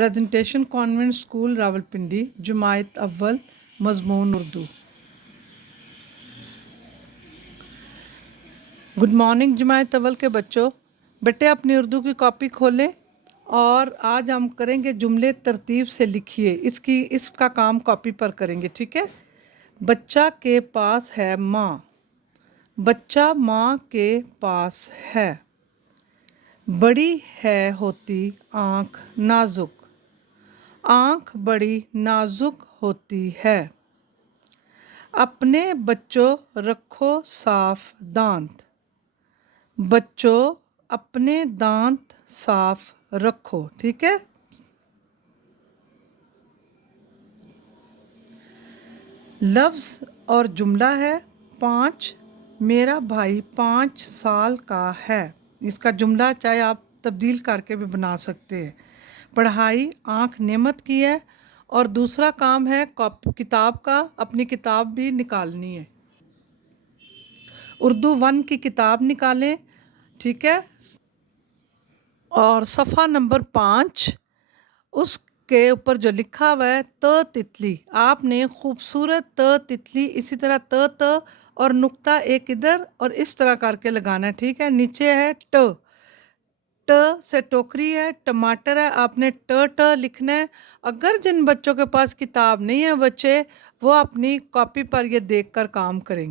Presentation convent school Rawalpindi जमायत अव्वल मजमून Urdu. Good morning जमायत अव्वल के बच्चों, बेटे अपनी उर्दू की कॉपी खोलें और आज हम करेंगे जुमले तरतीब से लिखिए। इसका काम कॉपी पर करेंगे, ठीक है। बच्चा के पास है माँ, बच्चा माँ के पास है। बड़ी है होती आँख नाजुक, आँख बड़ी नाजुक होती है। अपने बच्चों रखो साफ दांत, बच्चों अपने दांत साफ रखो, ठीक है। लफ्ज़ और जुमला है 5। मेरा भाई 5 साल का है। इसका जुमला चाहे आप तब्दील करके भी बना सकते हैं। पढ़ाई आँख नेमत की है और दूसरा काम है किताब का, अपनी किताब भी निकालनी है। उर्दू 1 की किताब निकालें, ठीक है। और सफ़ा नंबर 5 उसके ऊपर जो लिखा हुआ है त तितली, आपने खूबसूरत त तितली इसी तरह त और नुक्ता एक इधर और इस तरह करके लगाना है, ठीक है। नीचे है ट से टोकरी है, टमाटर है, आपने ट लिखना है। अगर जिन बच्चों के पास किताब नहीं है बच्चे, वो अपनी कॉपी पर ये देखकर काम करेंगे।